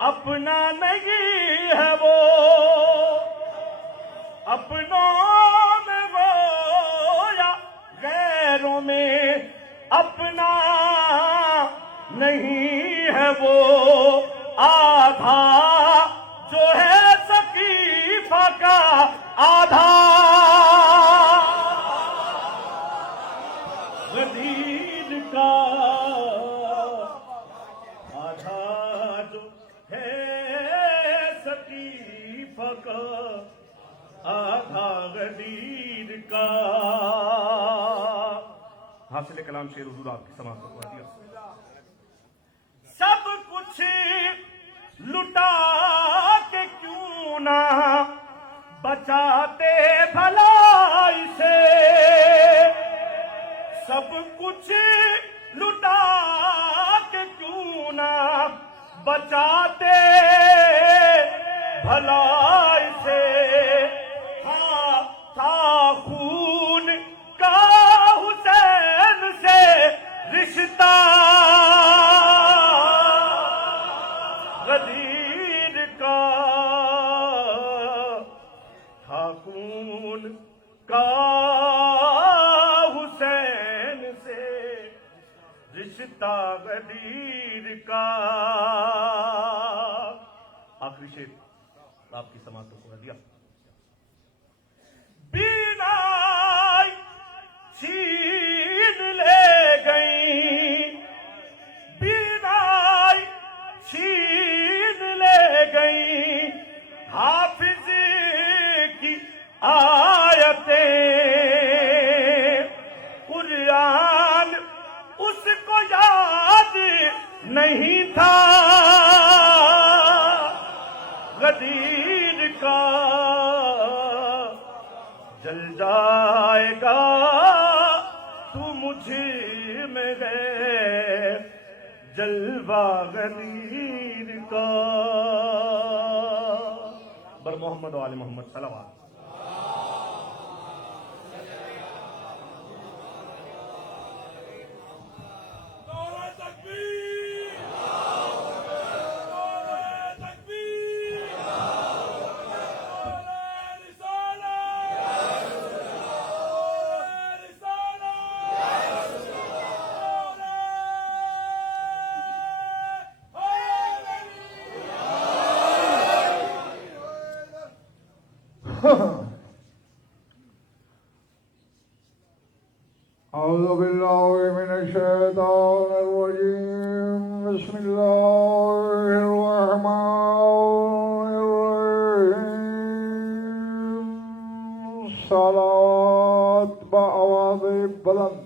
اپنا نہیں ہے وہ، اپنوں میں وہ یا غیروں میں اپنا نہیں ہے وہ، آدھا جو ہے سقیفہ کا آدھا غدیر کا، آدھا جو ہے سقیفہ کا آدھا غدیر کا۔ حاصل کلام شعر حضور آپ کی سماعت کو دیا۔ سب کچھ لٹا کے کیوں نہ بچاتے بھلائی سے، سب کچھ لٹا کے کیوں نہ بچاتے بھلائی سے، تھا خون کا حسین سے رشتہ غدیر کا، تھا خون کا حسین سے رشتہ غدیر کا۔ آخری شعر آپ کی سماعت کو دیا۔ بینائی چھین لے گئی، بینائی چھین لے گئی، حافظ کی آیتیں، قرآن اس کو یاد نہیں تھا غدیر کا، جل جائے گا تو مجھ میں ہے جلوہ غدیر کا۔ بر محمد و آل محمد صلوات۔ أعوذ بالله من الشيطان الرجيم، بسم الله الرحمن الرحيم، صلاة بآواز بلند۔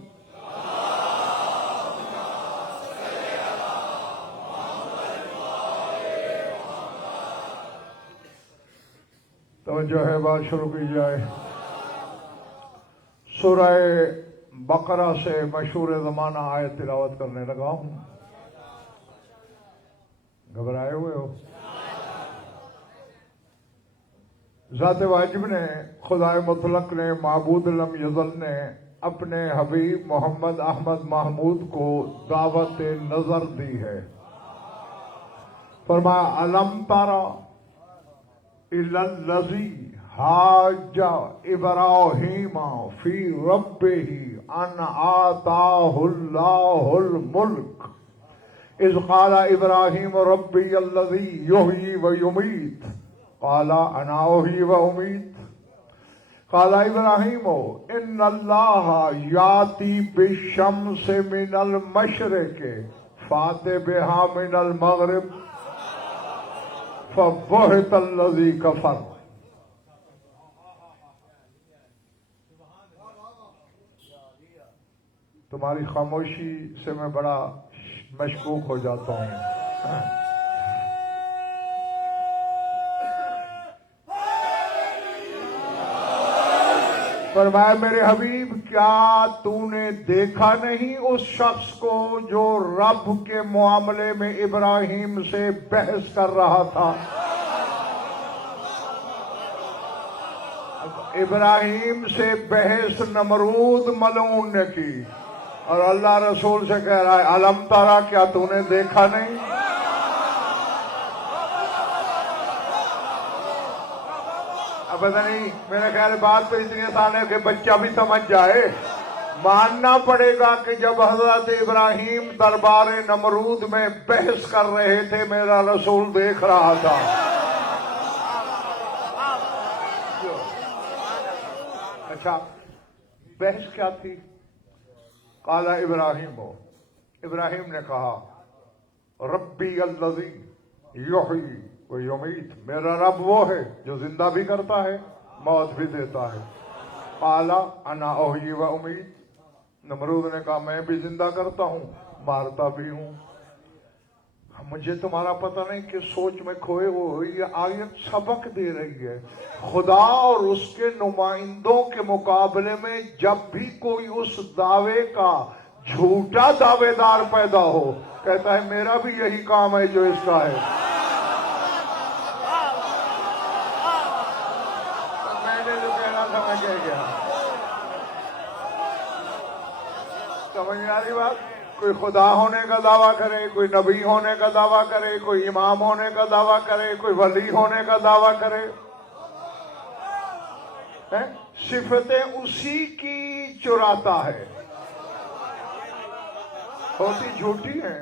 توجہ ہے، بات شروع کی جائے۔ سورہ بقرہ سے مشہور زمانہ آیت تلاوت کرنے لگا ہوں۔ گھبرائے ہوئے ہو؟ ذات واجب نے، خدائے مطلق نے، معبود لم یزل نے اپنے حبیب محمد احمد محمود کو دعوت نظر دی ہے۔ فرمایا الم ترى إلى الذي حاج إبراهيم في ربه أن آتاه الله الملك إذ قال إبراهيم ربي الذي يحيي ويميت قال أنا أحيي وأميت قال إبراهيم إن الله يأتي بالشمس من المشرق فأت بها من المغرب فبهت الذي كفر۔ تمہاری خاموشی سے میں بڑا مشکوک ہو جاتا ہوں۔ فرمایا میرے حبیب کیا تو نے دیکھا نہیں اس شخص کو جو رب کے معاملے میں ابراہیم سے بحث کر رہا تھا؟ ابراہیم سے بحث نمرود ملعون نے کی، اور اللہ رسول سے کہہ رہا ہے الم ترى، کیا تو نے دیکھا نہیں؟ اب پتہ نہیں، میرا خیال بات تو اتنی آسان ہے کہ بچہ بھی سمجھ جائے. ماننا پڑے گا کہ جب حضرت ابراہیم دربار نمرود میں بحث کر رہے تھے میرا رسول دیکھ رہا تھا. اچھا بحث کیا تھی؟ قال ابراہیم نے کہا ربی الذی یحیی و یمیت، میرا رب وہ ہے جو زندہ بھی کرتا ہے موت بھی دیتا ہے. قال انا احیی و امیت، نمرود نے کہا میں بھی زندہ کرتا ہوں مارتا بھی ہوں. مجھے تمہارا پتہ نہیں کہ سوچ میں کھوئے ہو. یہ آیت سبق دے رہی ہے خدا اور اس کے نمائندوں کے مقابلے میں جب بھی کوئی اس دعوے کا جھوٹا دعوے دار پیدا ہو کہتا ہے میرا بھی یہی کام ہے جو اس کا ہے. میں نے جو کہنا تھا میں کہہ گیا. سمجھ میں آ رہی بات؟ کوئی خدا ہونے کا دعویٰ کرے، کوئی نبی ہونے کا دعویٰ کرے، کوئی امام ہونے کا دعویٰ کرے، کوئی ولی ہونے کا دعویٰ کرے، صفتیں اسی کی چراتا ہے، ہوتی جھوٹی ہیں.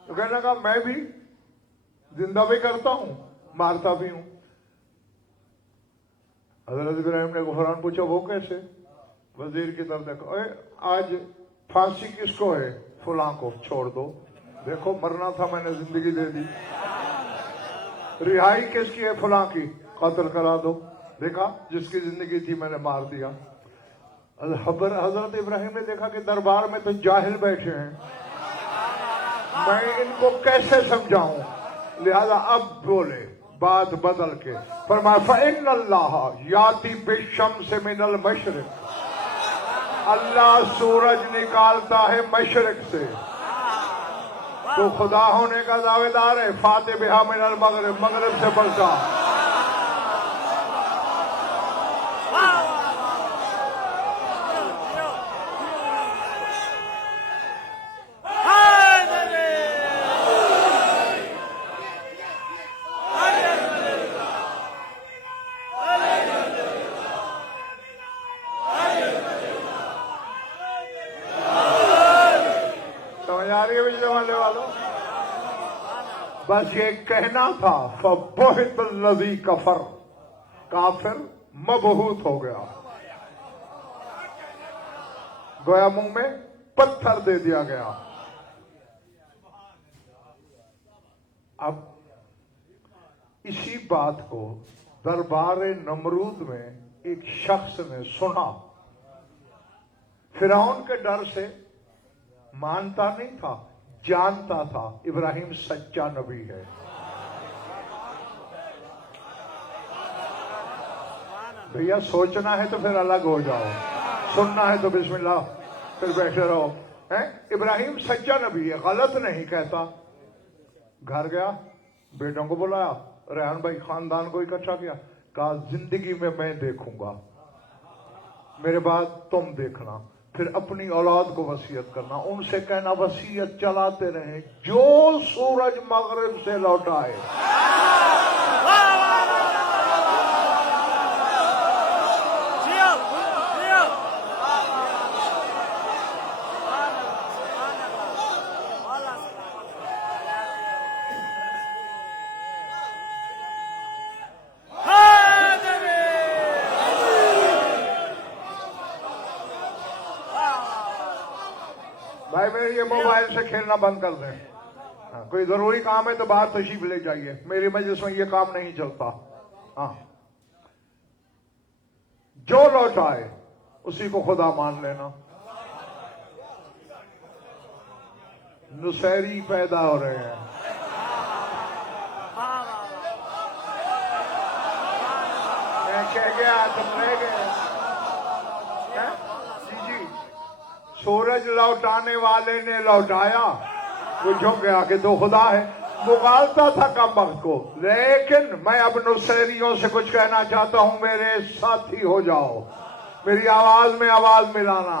تو کہنے لگا میں بھی زندہ بھی کرتا ہوں مارتا بھی ہوں. حضرت ابراہیم نے غفران پوچھا وہ کیسے؟ وزیر کی طرف دیکھو، آج پھانسی کس کو ہے؟ فلاں کو. چھوڑ دو، دیکھو مرنا تھا میں نے زندگی دے دی. رہائی کس کی ہے؟ فلاں کی. قتل کرا دو، دیکھا جس کی زندگی تھی میں نے مار دیا. حضرت ابراہیم نے دیکھا کہ دربار میں تو جاہل بیٹھے ہیں، میں ان کو کیسے سمجھاؤں؟ لہذا اب بولے بات بدل کے فرمایا فَإِنَّ اللَّهَ يَأْتِي بِالشَّمْسِ مِنَ الْمَشْرِقِ، اللہ سورج نکالتا ہے مشرق سے. تو خدا ہونے کا دعوے دار ہے، فاتح بہا من المغرب، مغرب سے برسا. بس یہ کہنا تھا فَبُہِتَ الَّذِي كَفَرَ، کافر مبہوت ہو گیا، گویا منہ میں پتھر دے دیا گیا. اب اسی بات کو دربار نمرود میں ایک شخص نے سنا، فرعون کے ڈر سے مانتا نہیں تھا، جانتا تھا ابراہیم سچا نبی ہے. بھیا سوچنا ہے تو پھر الگ ہو جاؤ، سننا ہے تو بسم اللہ پھر بیٹھے رہو. ابراہیم سچا نبی ہے، غلط نہیں کہتا. گھر گیا، بیٹوں کو بلایا، ریحان بھائی خاندان کو اکٹھا کیا، کہا زندگی میں دیکھوں گا، میرے بعد تم دیکھنا. پھر اپنی اولاد کو وصیت کرنا، ان سے کہنا وصیت چلاتے رہیں جو سورج مغرب سے لوٹائے. بھائی میرے یہ موبائل سے کھیلنا بند کر دیں. کوئی ضروری کام ہے تو باہر تشریف لے جائیے، میری مجلس میں یہ کام نہیں چلتا. ہاں جو لوٹ آئے اسی کو خدا مان لینا. نصیری پیدا ہو رہے ہیں. میں کہہ گیا تم رہ گئے. جی سورج لوٹانے والے نے لوٹایا، وہ جھک گیا کہ تو خدا ہے. مغالتا تھا کم وقت کو. لیکن میں اب نصیریوں سے کچھ کہنا چاہتا ہوں، میرے ساتھی ہو جاؤ، میری آواز میں آواز ملانا.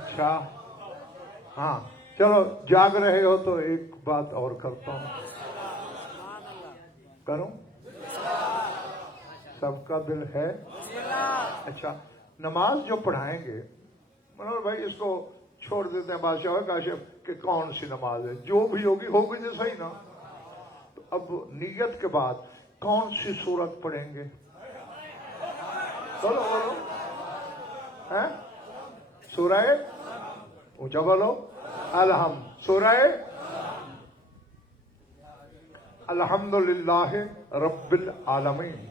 اچھا ہاں چلو جاگ رہے ہو تو ایک بات اور کرتا ہوں. کروں؟ سب کا دل ہے. اچھا نماز جو پڑھائیں گے منور بھائی اس کو چھوڑ دیتے ہیں بادشاہ کاشف کہ کون سی نماز ہے, جو بھی ہوگی ہوگی تو صحیح نا. تو اب نیت کے بعد کون سی سورت پڑھیں گے؟ بولو بولو. ہیں سورہ اونچا بولو. الحمد. سورہ الحمدللہ رب العالمین.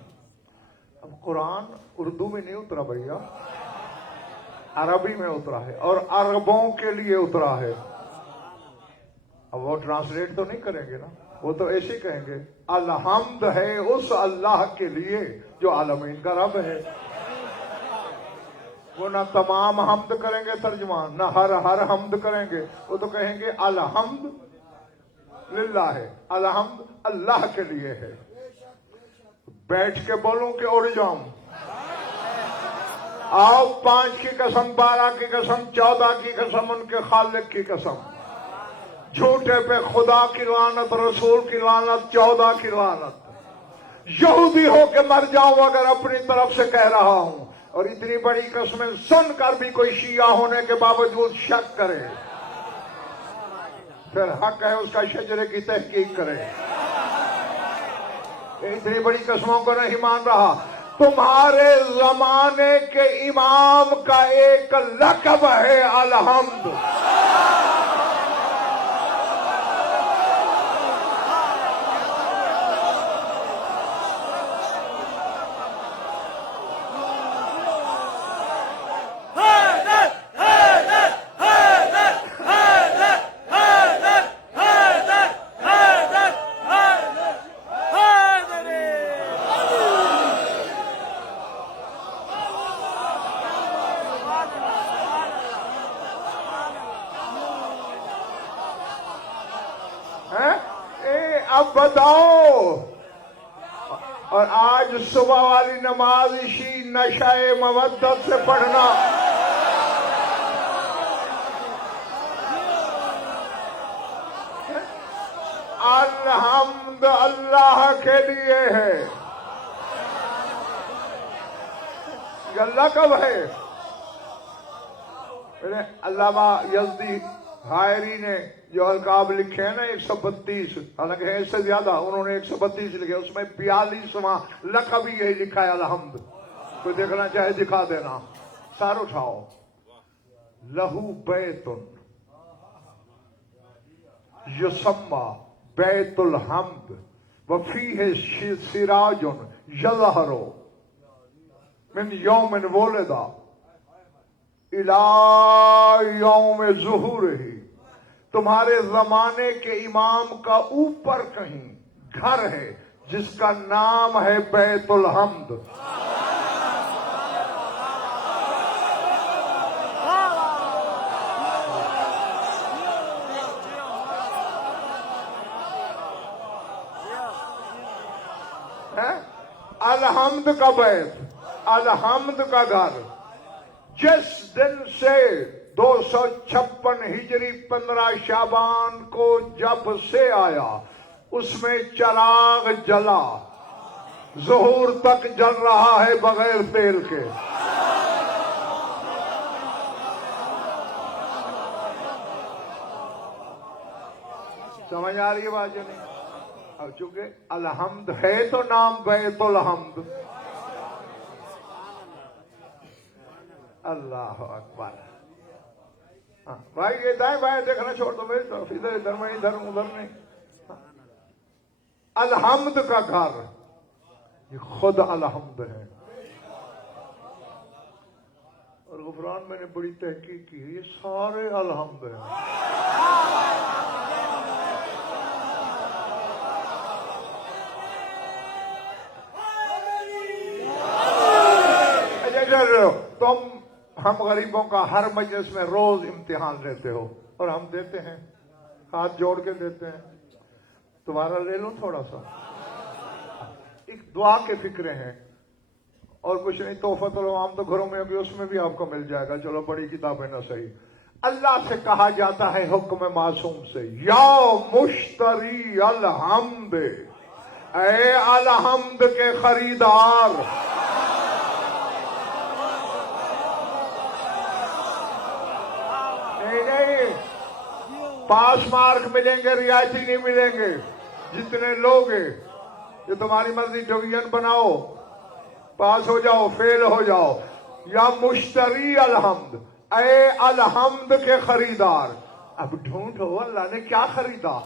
اب قرآن اردو میں نہیں اترا بھیا, عربی میں اترا ہے اور عربوں کے لیے اترا ہے. اب وہ ٹرانسلیٹ تو نہیں کریں گے نا, وہ تو ایسے ہی کہیں گے الحمد ہے اس اللہ کے لیے جو عالمین کا رب ہے. وہ نہ تمام حمد کریں گے ترجمان, نہ ہر حمد کریں گے, وہ تو کہیں گے الحمد للہ ہے, الحمد اللہ کے لیے ہے. بیٹھ کے بولوں کہ اڑ جاؤں؟ آؤ 5 کی قسم, 12 کی قسم, 14 کی قسم, ان کے خالق کی قسم. جھوٹے پہ خدا کی لعنت, رسول کی لعنت, 14 کی لعنت. یہودی ہو کے مر جاؤں اگر اپنی طرف سے کہہ رہا ہوں. اور اتنی بڑی قسمیں سن کر بھی کوئی شیعہ ہونے کے باوجود شک کرے, پھر حق ہے اس کا شجرے کی تحقیق کرے. اتنی بڑی قسموں کو نہیں مان رہا. تمہارے زمانے کے امام کا ایک لقب ہے الحمد. اب بتاؤ. اور آج صبح والی نماز اسی نشہ مودت سے پڑھنا. الحمد اللہ کے لیے ہے. یہ اللہ کب ہے؟ علامہ یزدی حائری نے جو القاب لکھے ہیں نا 132, حالانکہ ہے اس سے زیادہ, انہوں نے 132 لکھے, اس میں 42واں لقب ہی یہی لکھا ہے الحمد. کوئی دیکھنا چاہے دکھا دینا. سار اٹھاؤ. لہو بیت یسمى بیت الحمد وفیہ سراج یظہر من یوم ولد الی یوم ظہورہ. تمہارے زمانے کے امام کا اوپر کہیں گھر ہے جس کا نام ہے بیت الحمد. الحمد کا بیت, الحمد کا گھر. جس دن سے 256 ہجری 15 شعبان کو جب سے آیا اس میں چراغ جلا, ظہور تک جل رہا ہے بغیر تیل کے. سمجھ آ رہی ہے بات جو نہیں؟ اب چونکہ الحمد ہے تو نام بیت الحمد. اللہ اکبر. بھائی یہ دائیں بائیں دیکھنا چھوڑ دو میری طرف, ادھر ادھر میں, ادھر ادھر نہیں. الحمد کا گھر یہ خود الحمد ہے. اور غفران میں نے بڑی تحقیق کی, یہ سارے الحمد ہیں. تم ہم غریبوں کا ہر مجلس میں روز امتحان لیتے ہو اور ہم دیتے ہیں, ہاتھ جوڑ کے دیتے ہیں. تمہارا لے لوں تھوڑا سا. ایک دعا کے فکرے ہیں اور کچھ نہیں. تحفۃ العوام تو گھروں میں ہوگی, اس میں بھی آپ کو مل جائے گا. چلو بڑی کتابیں نہ صحیح. اللہ سے کہا جاتا ہے حکم معصوم سے، یا مشتری الحمد، اے الحمد کے خریدار، نہیں پاس مارک ملیں گے، رعایتی نہیں ملیں گے، جتنے لوگ ہیں یہ تمہاری مرضی، ڈویژن بناؤ، پاس ہو جاؤ، فیل ہو جاؤ۔ یا مشتری الحمد، اے الحمد کے خریدار۔ اب ڈھونڈو اللہ نے کیا خریدا؟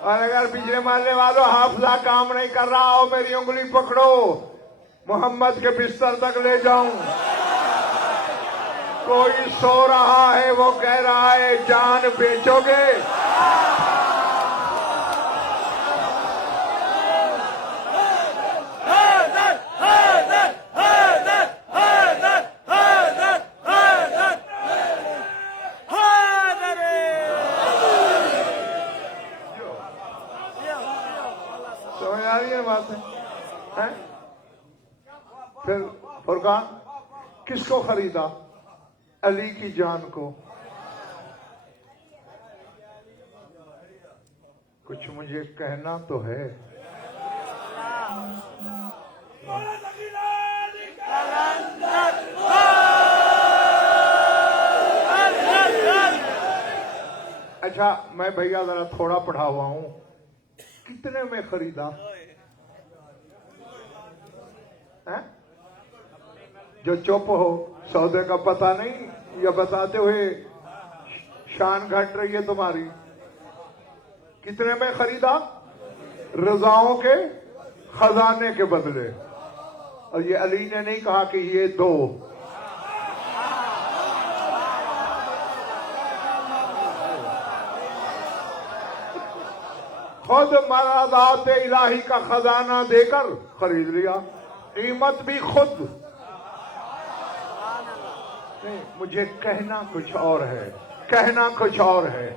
اور اگر پچھلے محلے والوں حافظہ کام نہیں کر رہا ہو، میری انگلی پکڑو، محمد کے بستر تک لے جاؤں۔ کوئی سو رہا ہے، وہ کہہ رہا ہے جان بیچو گے؟ سمجھ آ رہی ہے بات ہے؟ پھر فرقان کس کو خریدا؟ علی کی جان کو۔ کچھ مجھے کہنا تو ہے۔ اچھا میں بھیا ذرا تھوڑا پڑھا ہوا ہوں، کتنے میں خریدا؟ جو چپ ہو، سودے کا پتہ نہیں، یا بتاتے ہوئے شان گھٹ رہی ہے تمہاری؟ کتنے میں خریدا؟ رضاؤں کے خزانے کے بدلے۔ اور یہ علی نے نہیں کہا کہ یہ دو، خود مرادات الہی کا خزانہ دے کر خرید لیا، قیمت بھی خود۔ نہیں، مجھے کہنا کچھ اور ہے، کہنا کچھ اور ہے۔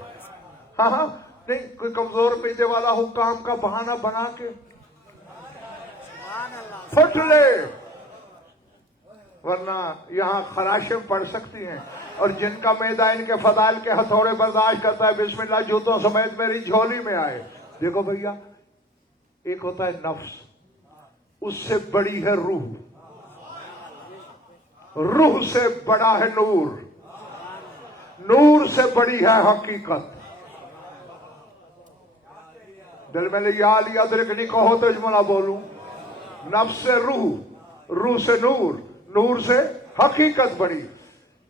ہاں ہاں، نہیں کوئی کمزور پیٹے والا حکام کا بہانہ بنا کے پھٹ لے، ورنہ یہاں خراشیں پڑ سکتی ہیں۔ اور جن کا میدہ ان کے فضائل کے ہتھوڑے برداشت کرتا ہے، بسم اللہ جوتوں سمیت میری جھولی میں آئے۔ دیکھو بھیا، ایک ہوتا ہے نفس، اس سے بڑی ہے روح، روح سے بڑا ہے نور، نور سے بڑی ہے حقیقت۔ دل میں یا علی ادرکنی کہو تو جملہ بولوں، نفس سے روح، روح سے نور، نور سے حقیقت بڑی۔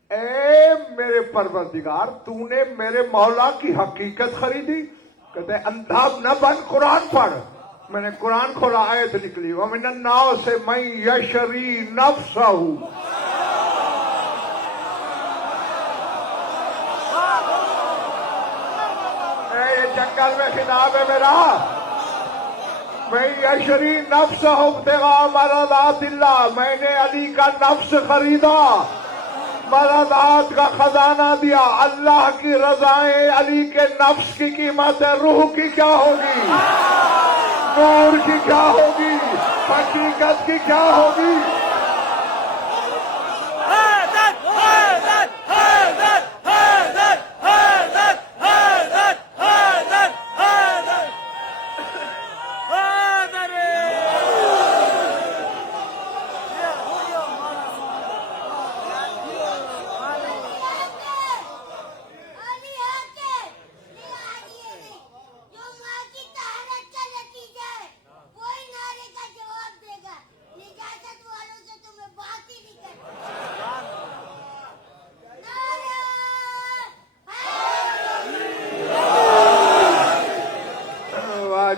اے میرے پروردگار، تو نے میرے مولا کی حقیقت خریدی؟ کہتے ہیں اندھا نہ بن، قرآن پڑھ۔ میں نے قرآن کھولا، آیت نکلی، وَمِنَ النَّاسِ مَن يَشْرِي نَفْسَهُ۔ یہ جنگل میں خطاب ہے میرا، مَن يَشْرِي نَفْسَهُ ابْتِغَاءَ مَرْضَاتِ اللَّهِ، میں نے علی کا نفس خریدا، مرادات کا خزانہ دیا۔ اللہ کی رضائیں علی کے نفس کی قیمت ہے، روح کی کیا ہوگی؟ نور کی کیا ہوگی؟ حقیقت کی کیا ہوگی؟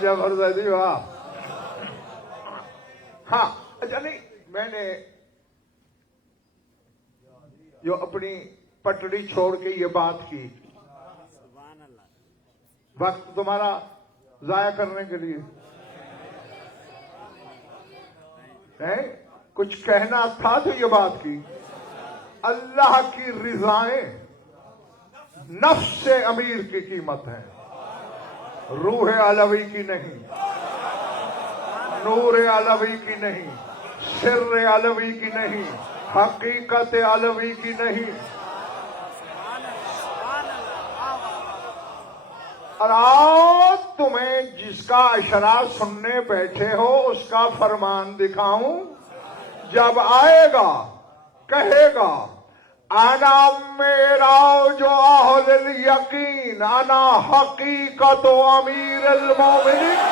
زبردستی واہ۔ ہاں اچھا، نہیں میں نے جو اپنی پٹڑی چھوڑ کے یہ بات کی، وقت تمہارا ضائع کرنے کے لیے کچھ کہنا تھا تو یہ بات کی۔ اللہ کی رضائیں نفس سے امیر کی قیمت ہے، روح علوی کی نہیں۔ نور علوی کی نہیں، سر علوی کی نہیں، حقیقت علوی کی نہیں۔ اور آج تمہیں جس کا اشرا سننے بیٹھے ہو اس کا فرمان دکھاؤں، جب آئے گا کہے گا انا میرا جو اہل الیقین، انا حقیقت و امیر المومنین۔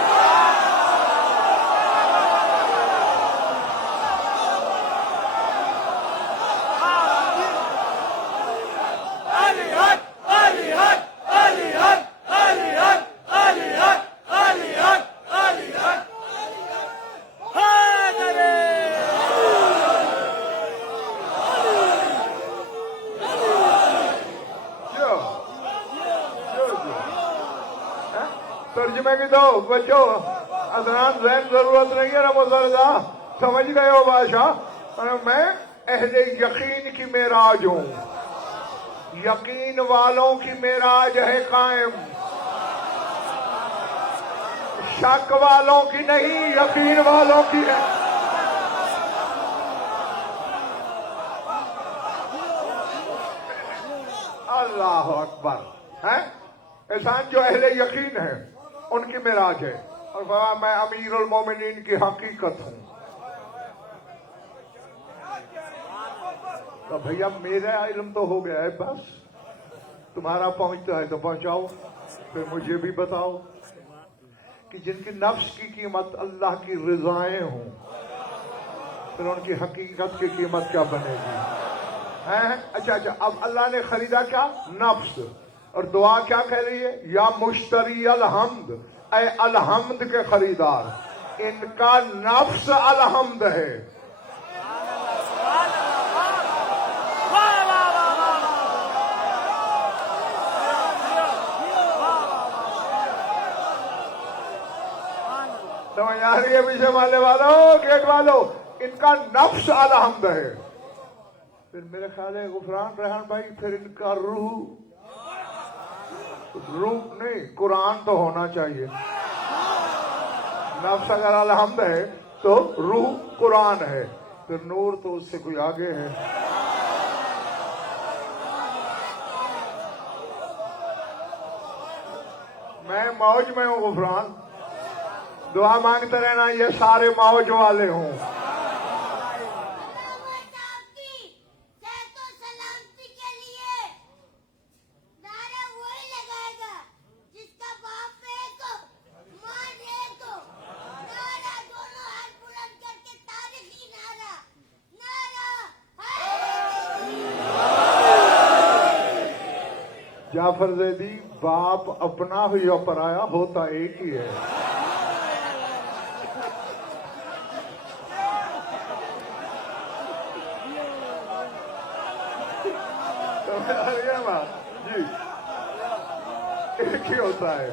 ترجمے کی تو بچوں ادنان ذہن ضرورت نہیں ہے نا مزرزہ، سمجھ گئے ہو بادشاہ؟ میں اہل یقین کی معراج ہوں، یقین والوں کی معراج ہے قائم، شک والوں کی نہیں، یقین والوں کی ہے۔ اللہ اکبر ہے۔ احسان جو اہل یقین ہے ان کی معراج ہے، اور فرمایا میں امیر المومنین کی حقیقت ہوں۔ تو بھیا میرا علم تو ہو گیا ہے، بس تمہارا پہنچتا ہے تو پہنچاؤ، پھر مجھے بھی بتاؤ کہ جن کی نفس کی قیمت اللہ کی رضائیں ہوں، پھر ان کی حقیقت کی قیمت کیا بنے گی؟ اچھا اب اللہ نے خریدا کیا؟ نفس۔ اور دعا کیا کہہ رہی ہے؟ یا مشتری الحمد، اے الحمد کے خریدار، ان کا نفس الحمد ہے۔ سمجھ آ رہی ہے پیچھے والے والوں، گیٹ والوں؟ ان کا نفس الحمد ہے۔ پھر میرے خیال ہے غفران ریحان بھائی، پھر ان کا روح نہیں، قرآن تو ہونا چاہیے۔ نفس اگر الحمد ہے تو روح قرآن ہے، پھر نور تو اس سے کوئی آگے ہے۔ میں موج میں ہوں غفران، دعا مانگتے رہنا یہ سارے موج والے ہوں۔ جعفر زیدی باپ اپنا ہو یا پرایا ہوتا ایک ہی ہے۔ جی ایک ہی ہوتا ہے۔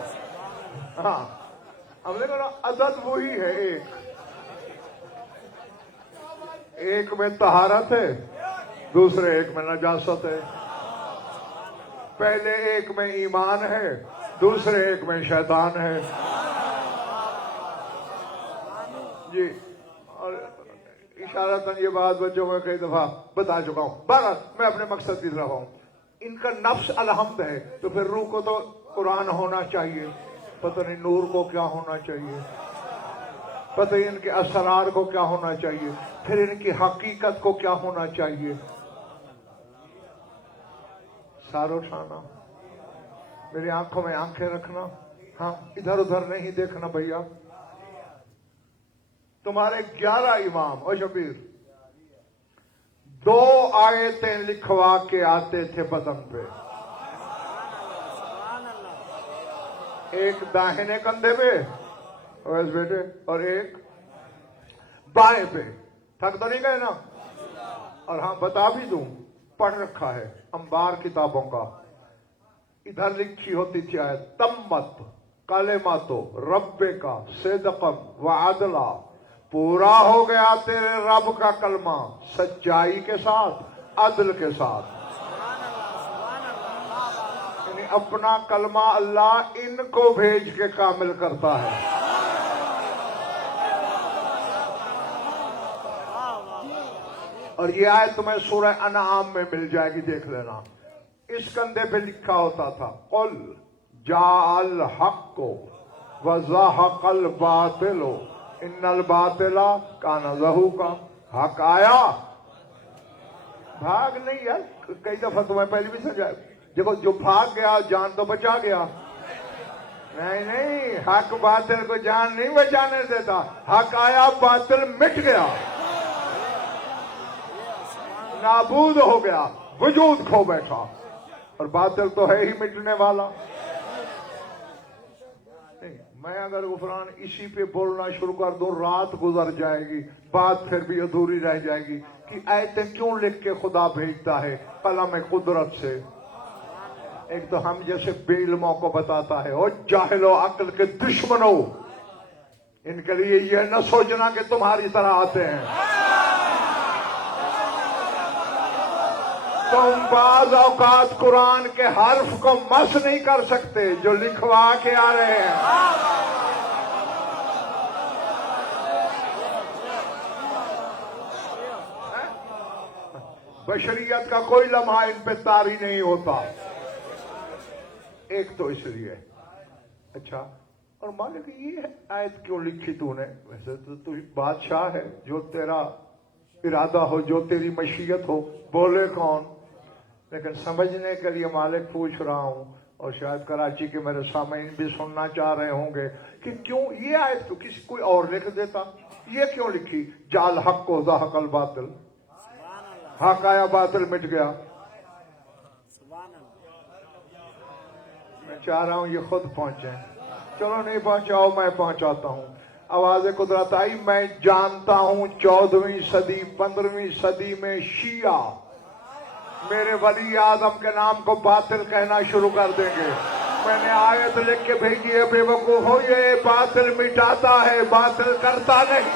ہاں ہم نے کہا عدد وہی ہے، ایک میں طہارت ہے، دوسرے ایک میں نجاست ہے۔ پہلے ایک میں ایمان ہے، دوسرے ایک میں شیطان ہے۔ جی اور اشارتاً یہ بات بچوں میں کئی دفعہ بتا چکا ہوں، بہرحال میں اپنے مقصد کی طرف ہوں۔ ان کا نفس الحمد ہے، تو پھر روح کو تو قرآن ہونا چاہیے، پتہ نہیں نور کو کیا ہونا چاہیے، پتہ نہیں ان کے اسرار کو کیا ہونا چاہیے، پھر ان کی حقیقت کو کیا ہونا چاہیے۔ سار اٹھانا، میری آنکھوں میں آنکھیں رکھنا، ہاں ادھر ادھر نہیں دیکھنا بھیا۔ تمہارے 11 امام اور شبیر 2 آیتیں لکھوا کے آتے تھے بدن پہ، ایک داہنے کندھے پہ ویس بیٹے اور ایک بائیں پہ۔ تھک تو نہیں گئے نا؟ اور ہاں بتا بھی دوں، پڑھ رکھا ہے انبار کتابوں کا، ادھر لکھی ہوتی تھی آیت تمت کلمۃ ربک صدقا وعدلا، پورا ہو گیا تیرے رب کا کلمہ سچائی کے ساتھ، عدل کے ساتھ۔ یعنی اپنا کلمہ اللہ ان کو بھیج کے کامل کرتا ہے۔ اور یہ آیت تمہیں سورہ انعام میں مل جائے گی، دیکھ لینا۔ اس کندھے پہ لکھا ہوتا تھا قل جاء الحق وزهق الباطل ان الباطل کان زہوقا۔ حق آیا، بھاگ نہیں یار، کئی دفعہ تمہیں پہلے بھی سمجھایا، دیکھو جو بھاگ گیا جان تو بچا گیا، نہیں حق باطل کو جان نہیں بچانے دیتا، حق آیا باطل مٹ گیا، نابود ہو گیا، وجود کھو بیٹھا، اور باطل تو ہے ہی مٹنے والا۔ نہیں، میں اگر غفران اسی پہ بولنا شروع کر دوں رات گزر جائے گی، بات پھر بھی ادھوری رہ جائے گی کہ آیتیں کیوں لکھ کے خدا بھیجتا ہے قلم قدرت سے۔ ایک تو ہم جیسے بے علموں کو بتاتا ہے، او جاہل و عقل کے دشمنوں، ان کے لیے یہ نہ سوچنا کہ تمہاری طرح آتے ہیں، تم بعض اوقات قرآن کے حرف کو مس نہیں کر سکتے جو لکھوا کے آ رہے ہیں۔ بشریت کا کوئی لمحہ ان پہ طاری نہیں ہوتا، ایک تو اس لیے۔ اچھا، اور مالک یہ آیت کیوں لکھی تو نے؟ ویسے تو بادشاہ ہے، جو تیرا ارادہ ہو، جو تیری مشیت ہو، بولے کون؟ لیکن سمجھنے کے لیے مالک پوچھ رہا ہوں، اور شاید کراچی کے میرے سامعین بھی سننا چاہ رہے ہوں گے کہ کیوں یہ آیت تو کسی کوئی اور لکھ دیتا، یہ کیوں لکھی؟ جعل حق و زہق الباطل، حق آیا باطل مٹ گیا۔ میں چاہ رہا ہوں یہ خود پہنچیں، چلو نہیں پہنچاؤ میں پہنچاتا ہوں۔ آواز قدرت آئی، میں جانتا ہوں 14ویں صدی 15ویں صدی میں شیعہ میرے ولی اعظم کے نام کو باطل کہنا شروع کر دیں گے۔ میں نے آیت لکھ کے بھیجی ہے، بے وقوف ہو، یہ باطل مٹاتا ہے، باطل کرتا نہیں۔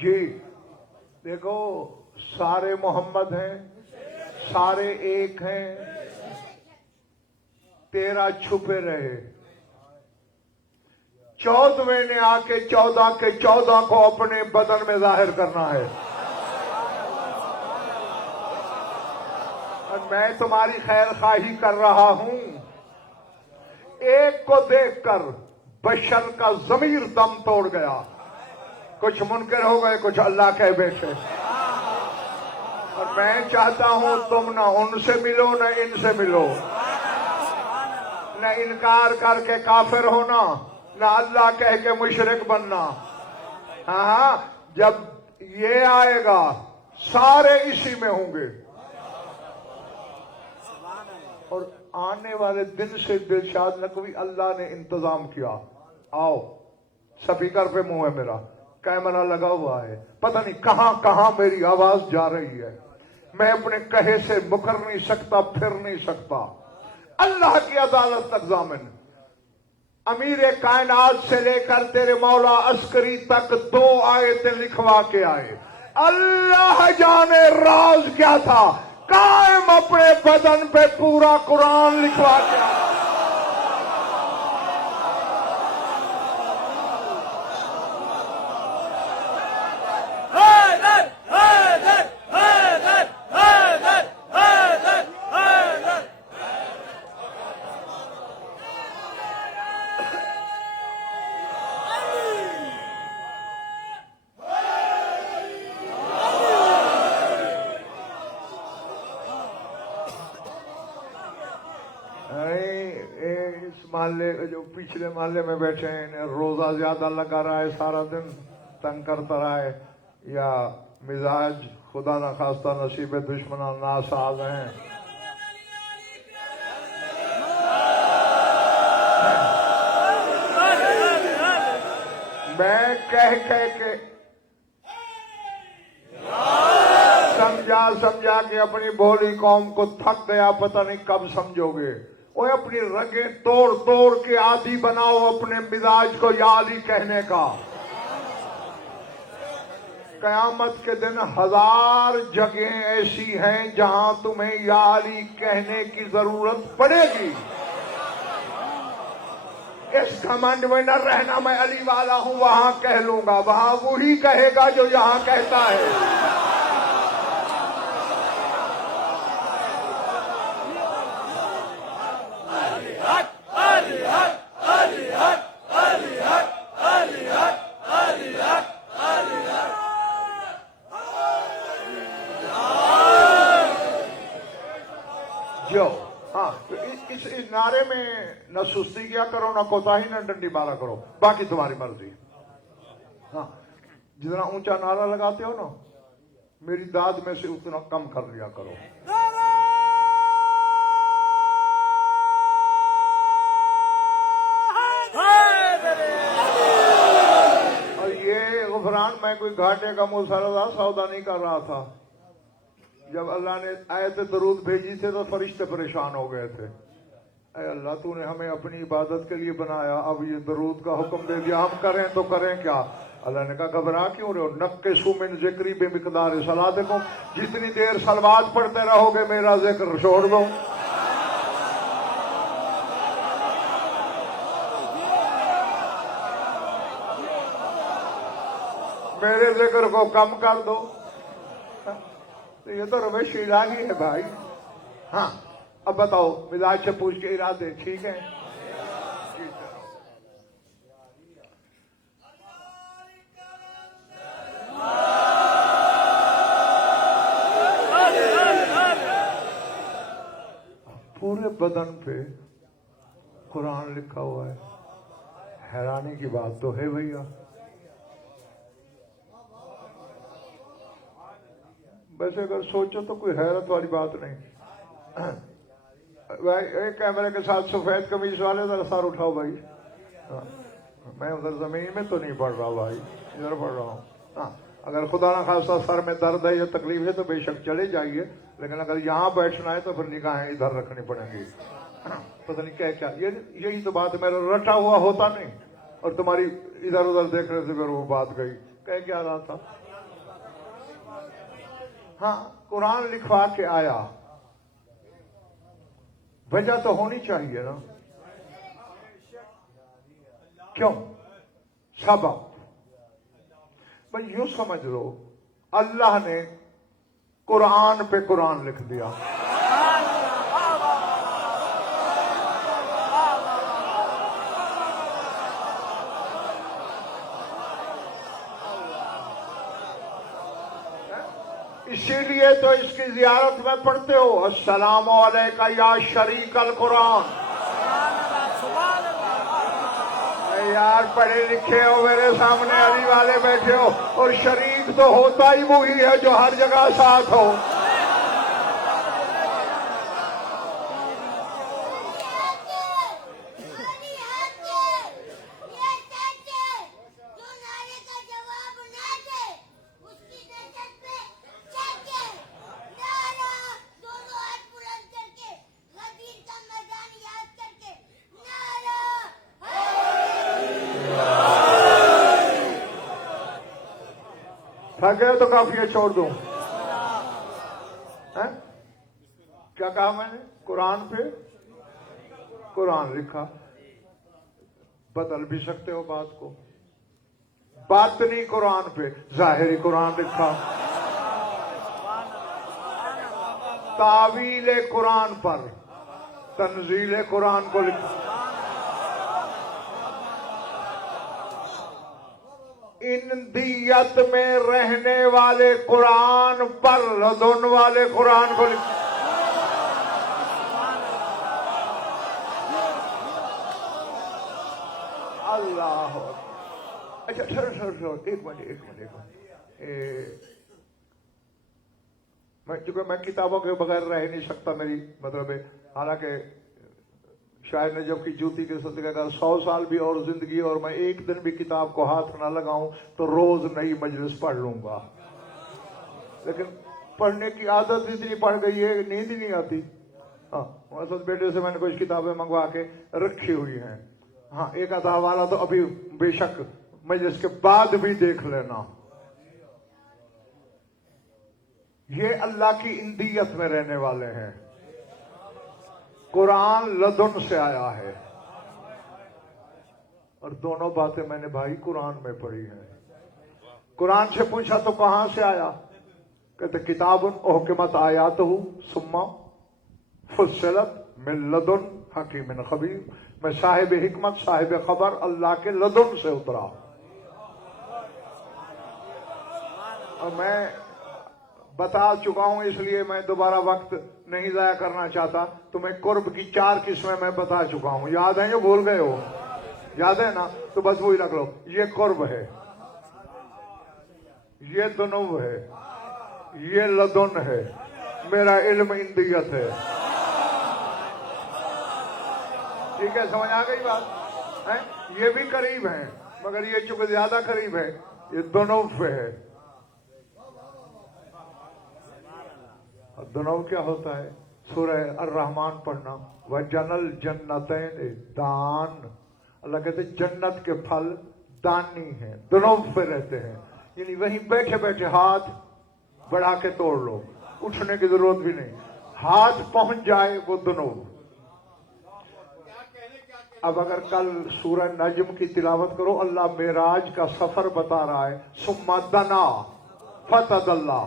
جی دیکھو، سارے محمد ہیں، سارے ایک ہیں، 13 چھپے رہے، 14ویں نے آ کے 14 کے 14 کو اپنے بدن میں ظاہر کرنا ہے۔ اور میں تمہاری خیر خواہی کر رہا ہوں، ایک کو دیکھ کر بشر کا ضمیر دم توڑ گیا، کچھ منکر ہو گئے، کچھ اللہ کہہ بیٹھے۔ اور میں چاہتا ہوں تم نہ ان سے ملو نہ ان سے ملو، نہ انکار کر کے کافر ہونا، نہ اللہ کہہ کے مشرک بننا۔ ہاں، جب یہ آئے گا سارے اسی میں ہوں گے۔ اور آنے والے دن سے دلشاد نقوی اللہ نے انتظام کیا، آؤ، سپیکر پہ منہ ہے میرا، کیمرہ لگا ہوا ہے، پتہ نہیں کہاں کہاں میری آواز جا رہی ہے، میں اپنے کہے سے مکر نہیں سکتا، پھر نہیں سکتا۔ اللہ کی عدالت تک ضامن، امیر کائنات سے لے کر تیرے مولا عسکری تک 2 آیتیں لکھوا کے آئے۔ اللہ جانے راز کیا تھا، قائم اپنے بدن پہ پورا قرآن لکھوا کے آئے۔ جو پچھلے محلے میں بیٹھے ہیں انہیں روزہ زیادہ لگا رہا ہے، سارا دن تنگ کرتا رہا ہے، یا مزاج خدا نہ خواستہ نصیب دشمنان ناساز ہیں۔ میں کہہ کے سمجھا کے اپنی بھولی قوم کو تھک گیا، پتہ نہیں کب سمجھو گے۔ وہ اپنی رگیں توڑ توڑ کے عادی بناؤ اپنے مزاج کو یا علی کہنے کا۔ قیامت کے دن 1000 جگہیں ایسی ہیں جہاں تمہیں یا علی کہنے کی ضرورت پڑے گی. اس گھمنڈ میں نہ رہنا میں علی والا ہوں وہاں کہہ لوں گا، وہاں وہی کہے گا جو یہاں کہتا ہے. جو ہاں اس نعرے میں نہ سستی کیا کرو، نہ کوتاہی، نہ ڈنڈی مارا کرو، باقی تمہاری مرضی. ہاں جتنا اونچا نعرہ لگاتے ہو نا میری داد میں سے اتنا کم کر لیا کرو. اور یہ غفران میں کوئی گھاٹے کا مسلسل سودا نہیں کر رہا تھا. جب اللہ نے آیت درود بھیجی تھے تو فرشتے پریشان ہو گئے تھے. اے اللہ تو نے ہمیں اپنی عبادت کے لیے بنایا، اب یہ درود کا حکم دے دیا، ہم کریں تو کریں کیا؟ اللہ نے کہا گھبرا کیوں رہے ہو، نقصوا من ذکری بے مقدار صلاتکم، جتنی دیر صلوات پڑھتے رہو گے میرا ذکر چھوڑ دو. میرے ذکر کو کم کر دو. یہ تو روش الہی ہے بھائی. ہاں اب بتاؤ مزاج سے پوچھ کے ارادے ٹھیک ہیں؟ پورے بدن پہ قرآن لکھا ہوا ہے. حیرانی کی بات تو ہے بھیا. ویسے اگر سوچو تو کوئی حیرت والی بات نہیں. ایک کیمرے کے ساتھ سفید قمیض والے ذرا سر اٹھاؤ بھائی. میں ادھر زمین میں تو نہیں پڑھ رہا بھائی، ادھر پڑھ رہا ہوں. ہاں اگر خدا نہ خواستہ سر میں درد ہے یا تکلیف ہے تو بے شک چلے جائیے، لیکن اگر یہاں بیٹھنا ہے تو پھر نگاہیں ادھر رکھنی پڑیں گی. پتہ نہیں کیا یہی تو بات میرا رٹا ہوا ہوتا نہیں اور تمہاری ادھر ادھر دیکھنے سے پھر وہ بات گئی. کہہ کیا رہا تھا؟ ہاں قرآن لکھوا کے آیا، وجہ تو ہونی چاہیے نا. کیوں؟ سبب. بھائی یوں سمجھ لو اللہ نے قرآن پہ قرآن لکھ دیا. اسی لیے تو اس کی زیارت میں پڑھتے ہو السلام علیکہ یا شریک القرآن. یار پڑھے لکھے ہو، میرے سامنے علی والے بیٹھے ہو، اور شریک تو ہوتا ہی وہی ہے جو ہر جگہ ساتھ ہو. تھک گئے تو کافی ہے چھوڑ دوں. کیا کہا میں نے؟ قرآن پہ قرآن لکھا. بدل بھی سکتے ہو بات کو. باطنی قرآن پہ ظاہری قرآن لکھا. تعویل قرآن پر تنزیل قرآن کو لکھا. اندیت میں رہنے والے قرآن پر لدن والے قرآن کو لکھا. اللہ. اچھا ایک منٹ. چونکہ میں کتابوں کے بغیر رہ نہیں سکتا، میری مطلب ہے، حالانکہ شاید نجف کی جوتی کے صدقے اگر 100 سال بھی اور زندگی اور میں ایک دن بھی کتاب کو ہاتھ نہ لگاؤں تو روز نئی مجلس پڑھ لوں گا. لیکن پڑھنے کی عادت اتنی پڑ گئی ہے نیند ہی نہیں آتی. ہاں اصل بیٹے سے میں نے کچھ کتابیں منگوا کے رکھی ہوئی ہیں. ہاں ایک آدھا والا تو ابھی بے شک مجلس کے بعد بھی دیکھ لینا. یہ اللہ کی اندیت میں رہنے والے ہیں. قرآن لدن سے آیا ہے. اور دونوں باتیں میں نے بھائی قرآن میں پڑھی ہیں. قرآن سے پوچھا تو کہاں سے آیا؟ کہتے کتاب احکمت آیاتہ ثم فصلت من لدن حکیم خبیر. میں صاحب حکمت صاحب خبر اللہ کے لدن سے اترا. اور میں بتا چکا ہوں، اس لیے میں دوبارہ وقت نہیں ضائع کرنا چاہتا. تمہیں قرب کی 4 قسمیں میں بتا چکا ہوں. یاد ہیں؟ یہ بھول گئے ہو؟ یاد ہے نا؟ تو بس وہی رکھ لو. یہ قرب ہے، یہ دنو ہے، یہ لدن ہے، میرا علم اندیت ہے. ٹھیک ہے، سمجھ آ گئی بات؟ یہ بھی قریب ہیں مگر یہ چونکہ زیادہ قریب ہے، یہ دونوں پہ ہے. دونوں کیا ہوتا ہے؟ سورہ الرحمن پڑھنا. وَجَنَ الْجَنَّتَيْنِ دان. اللہ کہتے ہیں جنت کے پھل دانی ہیں، دونوں پہ رہتے ہیں. یعنی وہیں بیٹھے بیٹھے ہاتھ بڑھا کے توڑ لو، اٹھنے کی ضرورت بھی نہیں، ہاتھ پہنچ جائے وہ دونوں. اب اگر کل سورہ نجم کی تلاوت کرو، اللہ معراج کا سفر بتا رہا ہے. ثم دنا فتدلی.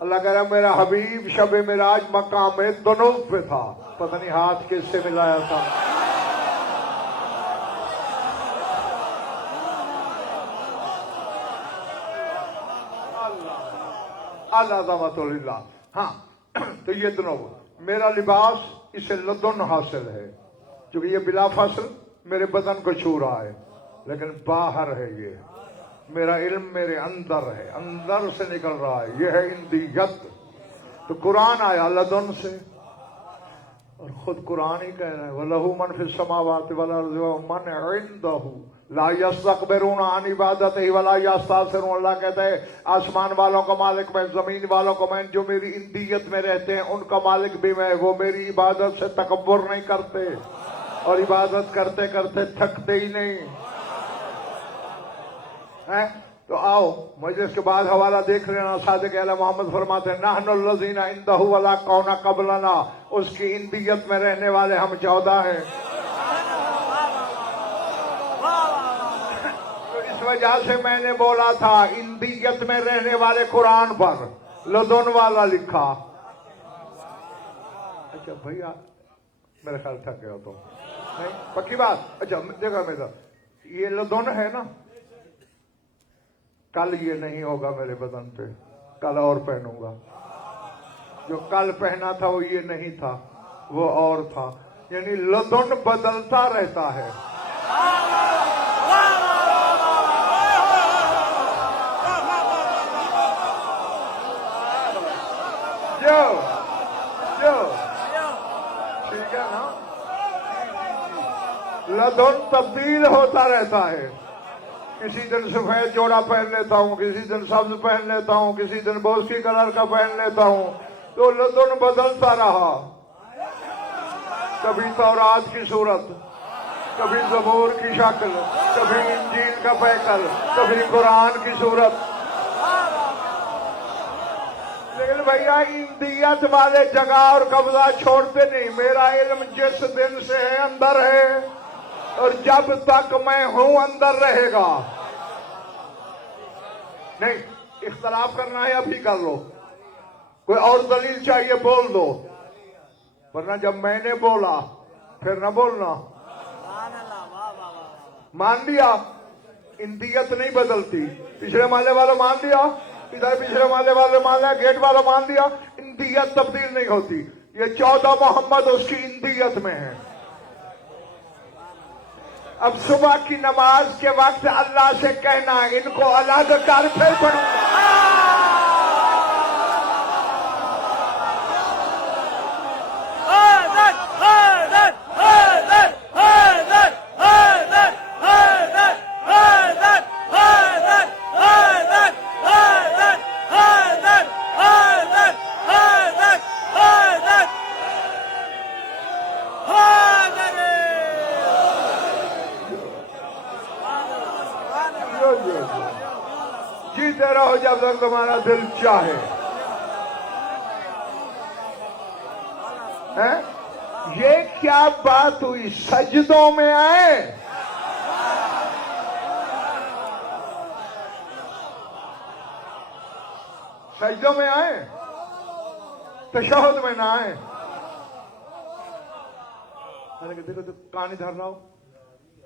اللہ کہہ رہا ہے میرا حبیب شب معراج مقام دونوں پہ تھا. پتہ نہیں ہاتھ کس سے ملایا تھا. اللہ ذمت اللہ. ہاں تو یہ دونوں میرا لباس اسے لدن حاصل ہے، کیونکہ یہ بلا فصل میرے بدن کو چھو رہا ہے، لیکن باہر ہے. یہ میرا علم میرے اندر ہے، اندر سے نکل رہا ہے. یہ ہے اندیت. تو قرآن آیا لدن سے، اور خود قرآن ہی کہہ رہا ہے وَلَهُ مَنْ فِي السَّمَاوَاتِ وَالْأَرْضِ وَمَنْ عِنْدَهُ لَا يَسْتَكْبِرُونَ عَنْ عِبَادَتِهِ وَلَا يَسْتَكْبِرُونَ. اللہ کہتا ہے آسمان والوں کا مالک میں، زمین والوں کا میں، جو میری اندیت میں رہتے ہیں ان کا مالک بھی میں. وہ میری عبادت سے تکبر نہیں کرتے اور عبادت کرتے کرتے تھکتے ہی نہیں. تو آؤ مجلس کے بعد حوالہ دیکھ لینا. صادق اعلی محمد فرماتے ہیں نحن الذین عنده ولا کون قبلنا. اس کی اندیت میں رہنے والے ہم 14 ہیں. تو اس وجہ سے میں نے بولا تھا اندیت میں رہنے والے قرآن پر لدن والا لکھا. اچھا بھیا میرے خیال تھک گیا تو نہیں پکی بات. اچھا دیکھا میرا یہ لدن ہے نا. کل یہ نہیں ہوگا میرے بدن پہ، کل اور پہنوں گا. جو کل پہنا تھا وہ یہ نہیں تھا، وہ اور تھا. یعنی لدن بدلتا رہتا ہے. جو ٹھیک ہے نا. لدن تبدیل ہوتا رہتا ہے. کسی دن سفید جوڑا پہن لیتا ہوں، کسی دن سبز پہن لیتا ہوں، کسی دن بوسکی کلر کا پہن لیتا ہوں. تو لدن بدلتا رہا. کبھی تورات کی صورت، کبھی زبور کی شکل، کبھی انجیل کا پیکر، کبھی قرآن کی صورت. لیکن بھیا اندیت والے جگہ اور قبضہ چھوڑتے نہیں. میرا علم جس دن سے ہے اندر ہے، اور جب تک میں ہوں اندر رہے گا. نہیں اختلاف کرنا ہے ابھی کر لو، کوئی اور دلیل چاہیے بول دو، ورنہ جب میں نے بولا پھر نہ بولنا. مان لیا اندیت نہیں بدلتی. پچھلے محلے والوں مان لیا، ادھر پچھلے محلے والوں مان لیا، گیٹ والوں مان لیا. اندیت تبدیل نہیں ہوتی. یہ 14 محمد اس کی اندیت میں ہے. اب صبح کی نماز کے وقت اللہ سے کہنا ان کو الگ کر پھر پڑھوں گا. جیتے رہو جب تک تمہارا دل چاہے. یہ کیا بات ہوئی؟ سجدوں میں آئے، سجدوں میں آئے، تشہد میں نہ آئے۔ میں نے کہا دیکھو تو کہانی دھر رہا ہو،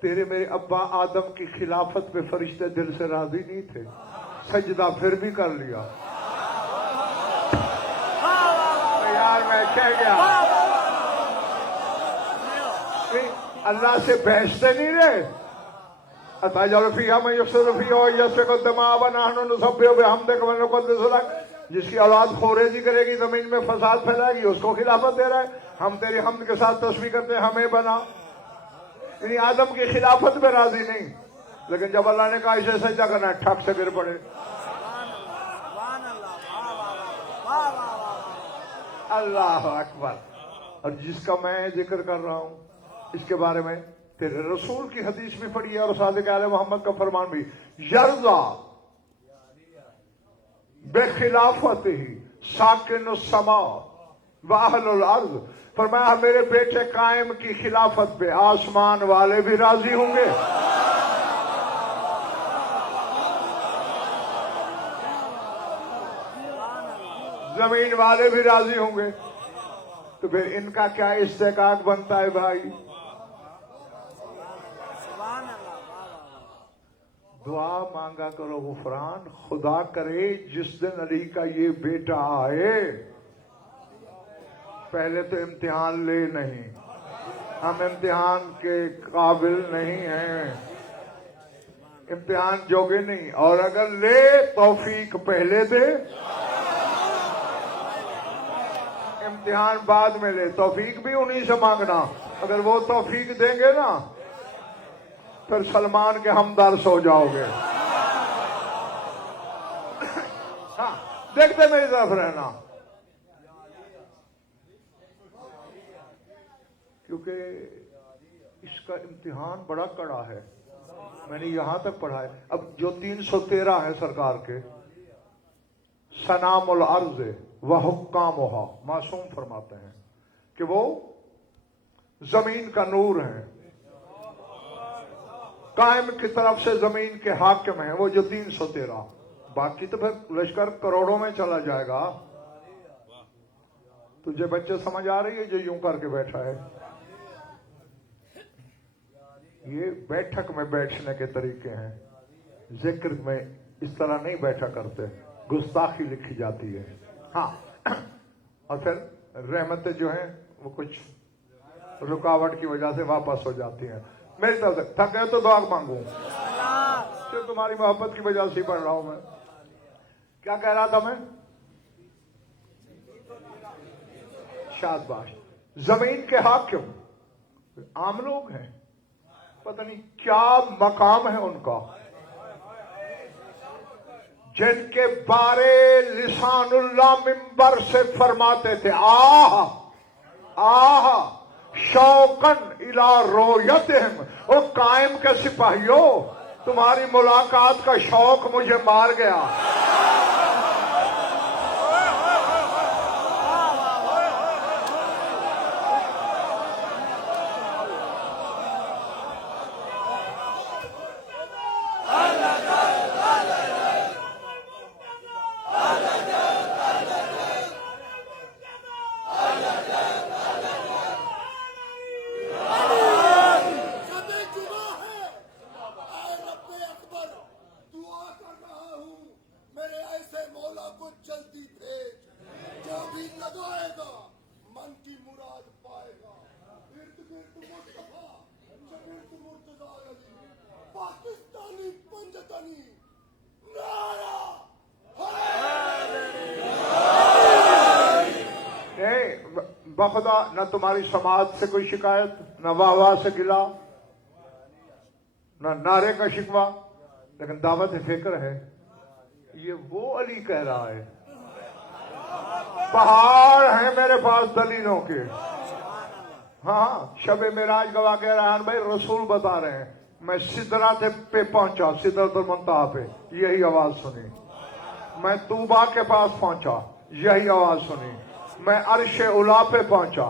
تیرے میرے ابا آدم کی خلافت پہ فرشتے دل سے راضی نہیں تھے، سجدہ پھر بھی کر لیا۔ تو یار میں کہہ گیا اللہ سے بحثتے نہیں رہے۔ اتجعل فیہا من یفسد فیہا ویسفک الدماء ونحن نسبح بحمدک ونقدس لک۔ جس کی اولاد خوریزی کرے گی، زمین میں فساد پھیلائے گی، اس کو خلافت دے رہا ہے۔ ہم تیری حمد کے ساتھ تسبیح کرتے ہیں، ہمیں بنا۔ یعنی آدم کی خلافت پہ راضی نہیں، لیکن جب اللہ نے کہا اسے سجدہ کرنا ہے، ٹھک سے گر پڑے۔ اللہ اکبر۔ اور جس کا میں ذکر کر رہا ہوں اس کے بارے میں تیرے رسول کی حدیث بھی پڑھی ہے اور صادق آل محمد کا فرمان بھی، یرضا بخلافته ساکن السماء واہل الارض۔ فرمایا میرے بیٹے قائم کی خلافت پہ آسمان والے بھی راضی ہوں گے، زمین والے بھی راضی ہوں گے۔ تو پھر ان کا کیا استحقاق بنتا ہے بھائی؟ دعا مانگا کرو غفران، خدا کرے جس دن علی کا یہ بیٹا آئے پہلے تو امتحان لے نہیں، ہم امتحان کے قابل نہیں ہیں، امتحان جوگے نہیں، اور اگر لے توفیق پہلے دے، امتحان بعد میں لے، توفیق بھی انہی سے مانگنا۔ اگر وہ توفیق دیں گے نا پھر سلمان کے ہمدرد ہو جاؤ گے۔ ہاں دیکھتے میری طرف رہنا، کیونکہ اس کا امتحان بڑا کڑا ہے۔ میں نے یہاں تک پڑھا ہے، اب جو 313 ہے سرکار کے، سنام الارض وحکامھا، معصوم فرماتے ہیں کہ وہ زمین کا نور ہیں، قائم کی طرف سے زمین کے حاکم ہیں، وہ جو 313، باقی تو پھر لشکر کروڑوں میں چلا جائے گا۔ تجھے بچے سمجھ آ رہی ہے جو یوں کر کے بیٹھا ہے؟ یہ بیٹھک میں بیٹھنے کے طریقے ہیں، ذکر میں اس طرح نہیں بیٹھا کرتے، گستاخی لکھی جاتی ہے۔ ہاں اور پھر رحمتیں جو ہیں وہ کچھ رکاوٹ کی وجہ سے واپس ہو جاتی ہیں۔ میری طرف سے تھک گئے تو دعا مانگوں، صرف تمہاری محبت کی وجہ سے ہی پڑھ رہا ہوں۔ میں کیا کہہ رہا تھا؟ میں شاد باش، زمین کے حاکم عام لوگ ہیں، پتہ نہیں کیا مقام ہے ان کا، جن کے بارے لسان اللہ منبر سے فرماتے تھے آہ آہ شوقن الی رویتہم۔ اور قائم کے سپاہیوں، تمہاری ملاقات کا شوق مجھے مار گیا۔ بخدا نہ تمہاری سماعت سے کوئی شکایت، نہ واہ واہ سے گلا، نہ نعرے کا شکوہ، لیکن دعوت فکر ہے۔ یہ وہ علی کہہ رہا ہے، پہاڑ ہیں میرے پاس دلیلوں کے۔ ہاں شب معراج کا واقعہ ریحان بھائی رسول بتا رہے ہیں، میں سدرات پہ پہنچا، سدرۃ المنتہا پہ، یہی آواز سنی۔ میں طوبا کے پاس پہنچا، یہی آواز سنی۔ میں عرش اولا پہ پہنچا،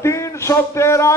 313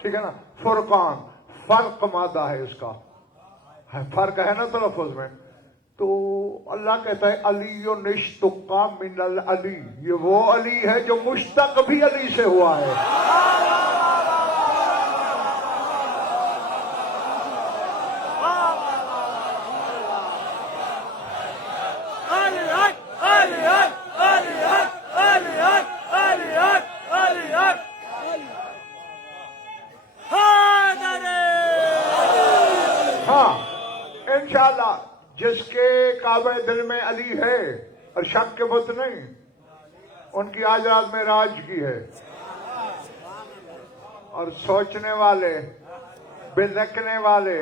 ٹھیک ہے نا. فرقان فرق مادہ ہے اس کا, فرق ہے نا تلفظ میں. تو اللہ کہتا ہے علی نشتقا من العلی, یہ وہ علی ہے جو مشتق بھی علی سے ہوا ہے. ہاں انشاءاللہ جس کے کعبہ دل میں علی ہے اور شک کے بت نہیں, ان کی آج رات میں راج کی ہے. اور سوچنے والے بلکنے والے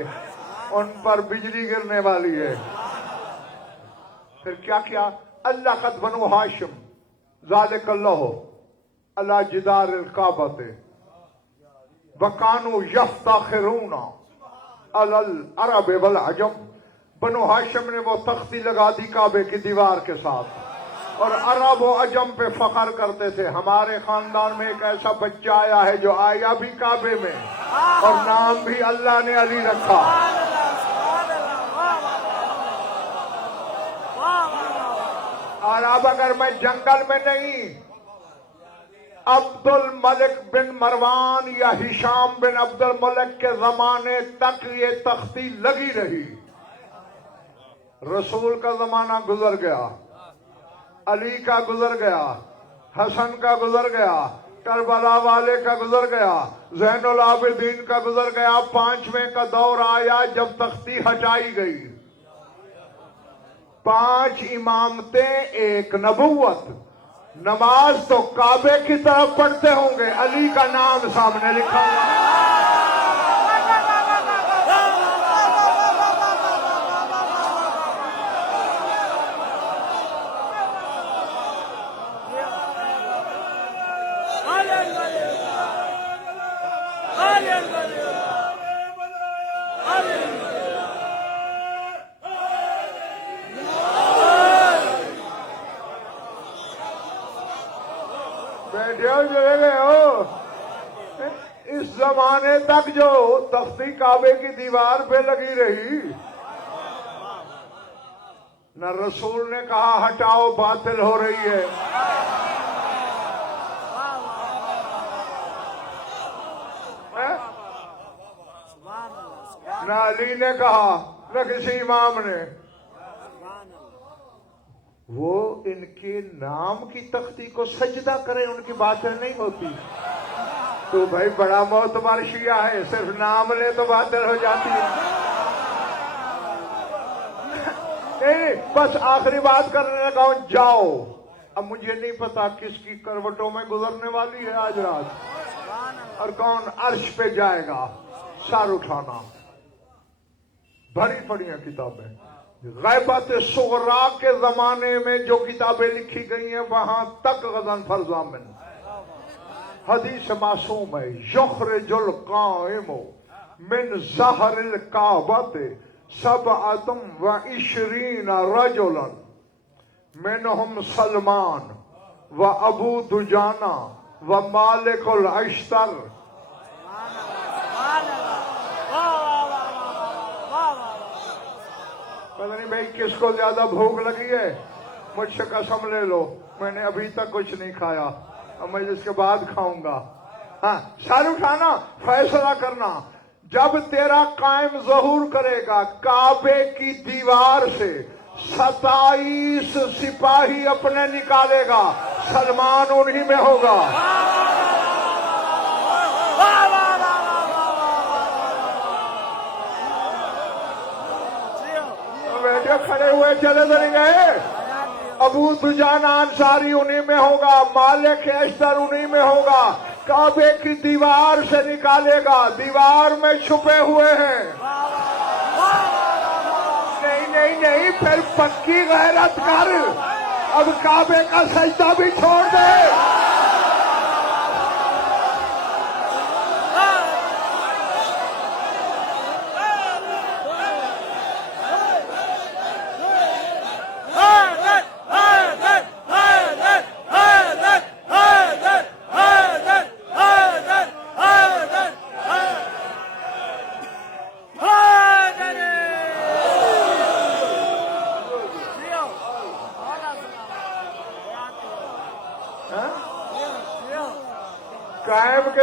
ان پر بجلی گرنے والی ہے. پھر کیا کیا؟ اللہ قد بنو ہاشم ذالک اللہ اللہ جدار الکعبۃ وکانوا یفتخرون علی العرب والعجم. بنو ہاشم نے وہ تختی لگا دی کعبے کی دیوار کے ساتھ, اور عرب و عجم پہ فخر کرتے تھے. ہمارے خاندان میں ایک ایسا بچہ آیا ہے جو آیا بھی کعبے میں اور نام بھی اللہ نے علی رکھا. اور اب اگر میں جنگل میں نہیں, عبد الملک بن مروان یا ہشام بن عبد الملک کے زمانے تک یہ تختی لگی رہی. رسول کا زمانہ گزر گیا, علی کا گزر گیا, حسن کا گزر گیا, کربلا والے کا گزر گیا, زین العابدین کا گزر گیا. پانچویں کا دور آیا جب تختی ہٹائی گئی. 5 امامتیں ایک نبوت. نماز تو کعبے کی طرف پڑھتے ہوں گے, علی کا نام سامنے لکھا ہوا. چلے گئے ہو. اس زمانے تک جو تختی کعبے کی دیوار پہ لگی رہی, نہ رسول نے کہا ہٹاؤ باطل ہو رہی ہے, نہ علی نے کہا, نہ کسی امام نے. وہ ان کے نام کی تختی کو سجدہ کرے, ان کی باطل نہیں ہوتی. تو بھائی بڑا معتبر شیعہ ہے, صرف نام لے تو باطل ہو جاتی ہے. نہیں, بس آخری بات کرنے لگا ہوں, جاؤ. اب مجھے نہیں پتا کس کی کروٹوں میں گزرنے والی ہے آج رات, اور کون عرش پہ جائے گا. سر اٹھانا, بھری پڑی ہیں کتابیں. غیبت صغرا کے زمانے میں جو کتابیں لکھی گئی ہیں وہاں تک غضن فرضامن. حدیث معصوم ہے, یخرج القائم من ظہر الکعبۃ 27 رجلا منهم سلمان و ابو دجانہ و مالک الاشتر. پتہ نہیں بھائی کس کو زیادہ بھوک لگی ہے, مجھ سے قسم لے لو, میں نے ابھی تک کچھ نہیں کھایا, اب میں اس کے بعد کھاؤں گا. ہاں, سر اٹھانا, فیصلہ کرنا. جب تیرا قائم ظہور کرے گا کعبے کی دیوار سے 27 سپاہی اپنے نکالے گا, سلمان انہی میں ہوگا. کھڑے ہوئے چلے نہیں گئے. ابو دجانہ انصاری انہی میں ہوگا, مالک اشتر انہی میں ہوگا. کعبے کی دیوار سے نکالے گا, دیوار میں چھپے ہوئے ہیں. نہیں نہیں نہیں, پھر پکی غیرت کر, اب کعبے کا سجدہ بھی چھوڑ دے.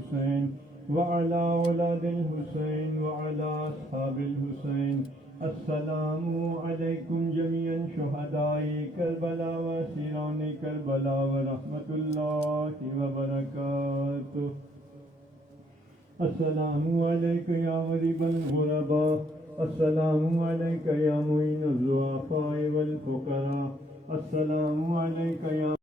الحسين وعلى أولاد الحسين وعلى أصحاب الحسين السلام عليكم جميعا شهداء كربلاء وأسيران كربلاء ورحمة الله وبركاته. السلام عليك يا غريب الغرباء. السلام عليك يا معين الضعفاء والفقراء. السلام عليك يا